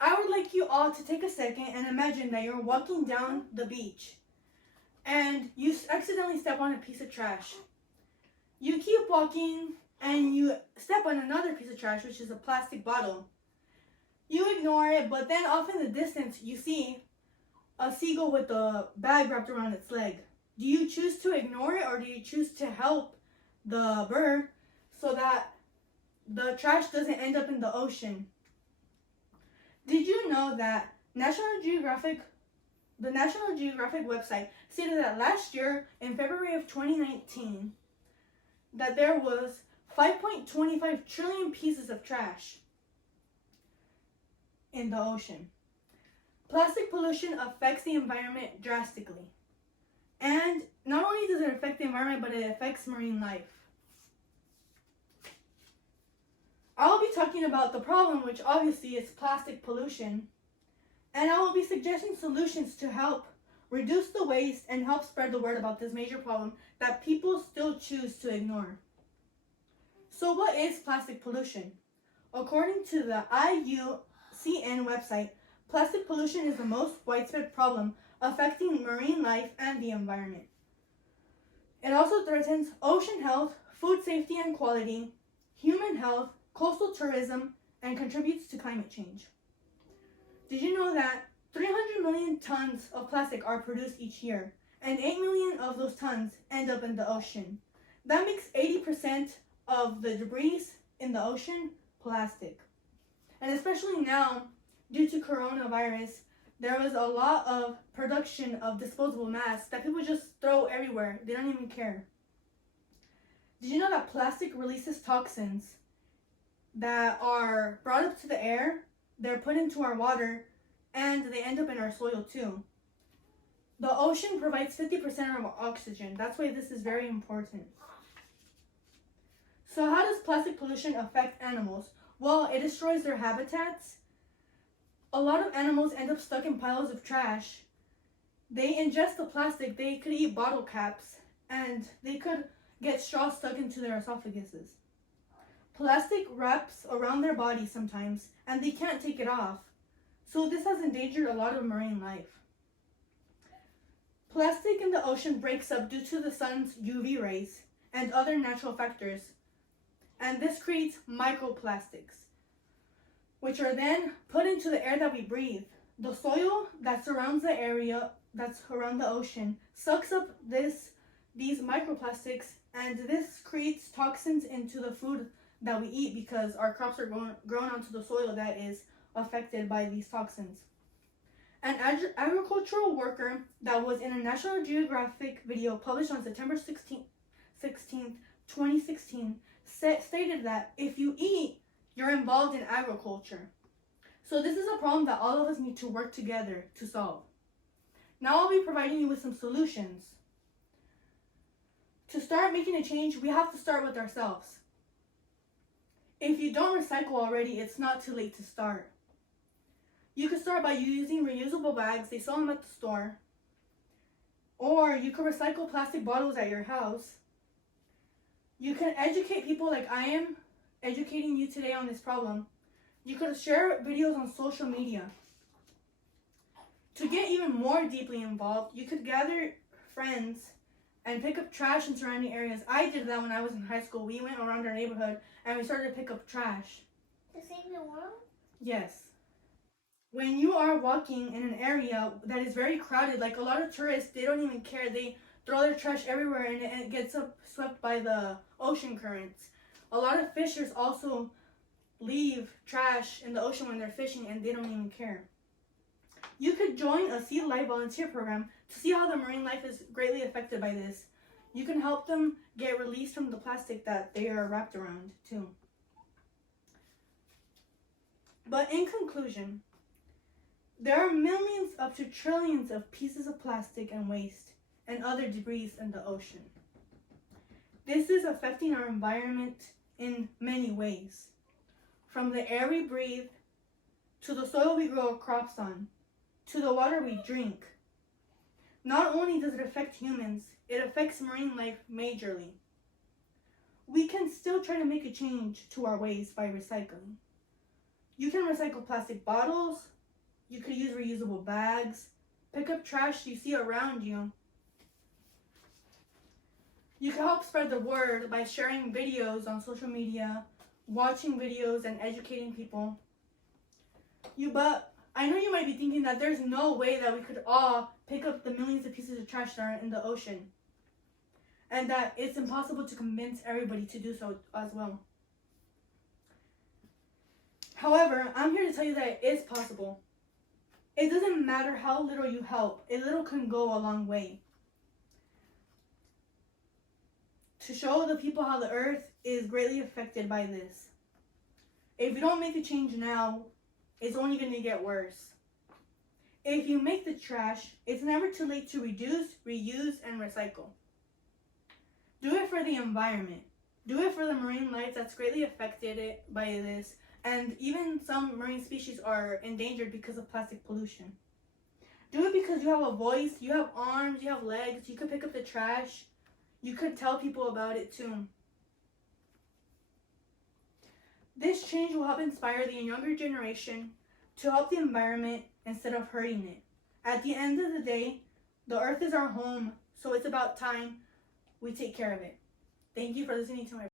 I would like you all to take a second and imagine that you're walking down the beach and you accidentally step on a piece of trash. You keep walking and you step on another piece of trash, which is a plastic bottle. You ignore it, but then off in the distance you see a seagull with a bag wrapped around its leg. Do you choose to ignore it, or do you choose to help the bird so that the trash doesn't end up in the ocean? Did you know that the National Geographic website stated that last year, in February of 2019, that there was 5.25 trillion pieces of trash in the ocean. Plastic pollution affects the environment drastically. And not only does it affect the environment, but it affects marine life. I'll be talking about the problem, which obviously is plastic pollution. And I will be suggesting solutions to help reduce the waste and help spread the word about this major problem that people still choose to ignore. So what is plastic pollution? According to the IUCN website, plastic pollution is the most widespread problem affecting marine life and the environment. It also threatens ocean health, food safety and quality, human health, coastal tourism, and contributes to climate change. Did you know that 300 million tons of plastic are produced each year, and 8 million of those tons end up in the ocean? That makes 80% of the debris in the ocean plastic. And especially now, due to coronavirus, there was a lot of production of disposable masks that people just throw everywhere. They don't even care. Did you know that plastic releases toxins that are brought up to the air, they're put into our water, and they end up in our soil too? The ocean provides 50% of our oxygen. That's why this is very important. So how does plastic pollution affect animals? Well, it destroys their habitats. A lot of animals end up stuck in piles of trash. They ingest the plastic, they could eat bottle caps, and they could get straws stuck into their esophaguses. Plastic wraps around their body sometimes, and they can't take it off. So this has endangered a lot of marine life. Plastic in the ocean breaks up due to the sun's UV rays and other natural factors, and this creates microplastics, which are then put into the air that we breathe. The soil that surrounds the area that's around the ocean sucks up these microplastics, and this creates toxins into the food that we eat because our crops are grown onto the soil that is affected by these toxins. An agricultural worker that was in a National Geographic video published on September 16th, 2016, stated that if you eat, you're involved in agriculture. So this is a problem that all of us need to work together to solve. Now I'll be providing you with some solutions. To start making a change, we have to start with ourselves. If you don't recycle already, it's not too late to start. You can start by using reusable bags. They sell them at the store. Or you can recycle plastic bottles at your house. You can educate people like I am educating you today on this problem. You could share videos on social media. To get even more deeply involved, you could gather friends and pick up trash in surrounding areas. I did that when I was in high school. We went around our neighborhood and we started to pick up trash. To save the world? Yes. When you are walking in an area that is very crowded, like a lot of tourists, they don't even care. They throw their trash everywhere and it gets swept by the ocean currents. A lot of fishers also leave trash in the ocean when they're fishing and they don't even care. You could join a Sea Life volunteer program to see how the marine life is greatly affected by this. You can help them get released from the plastic that they are wrapped around too. But in conclusion, there are millions up to trillions of pieces of plastic and waste and other debris in the ocean. This is affecting our environment in many ways, from the air we breathe, to the soil we grow crops on, to the water we drink. Not only does it affect humans, it affects marine life majorly. We can still try to make a change to our ways by recycling. You can recycle plastic bottles. You could use reusable bags. Pick up trash you see around you. You can help spread the word by sharing videos on social media, watching videos, and educating people. But I know you might be thinking that there's no way that we could all pick up the millions of pieces of trash that are in the ocean, and that it's impossible to convince everybody to do so as well. However, I'm here to tell you that it is possible. It doesn't matter how little you help, a little can go a long way. To show the people how the earth is greatly affected by this. If you don't make a change now, it's only going to get worse. If you make the trash, it's never too late to reduce, reuse, and recycle. Do it for the environment. Do it for the marine life that's greatly affected by this, and even some marine species are endangered because of plastic pollution. Do it because you have a voice, you have arms, you have legs, you could pick up the trash, you could tell people about it too. This change will help inspire the younger generation to help the environment instead of hurting it. At the end of the day, the earth is our home, so it's about time we take care of it. Thank you for listening to my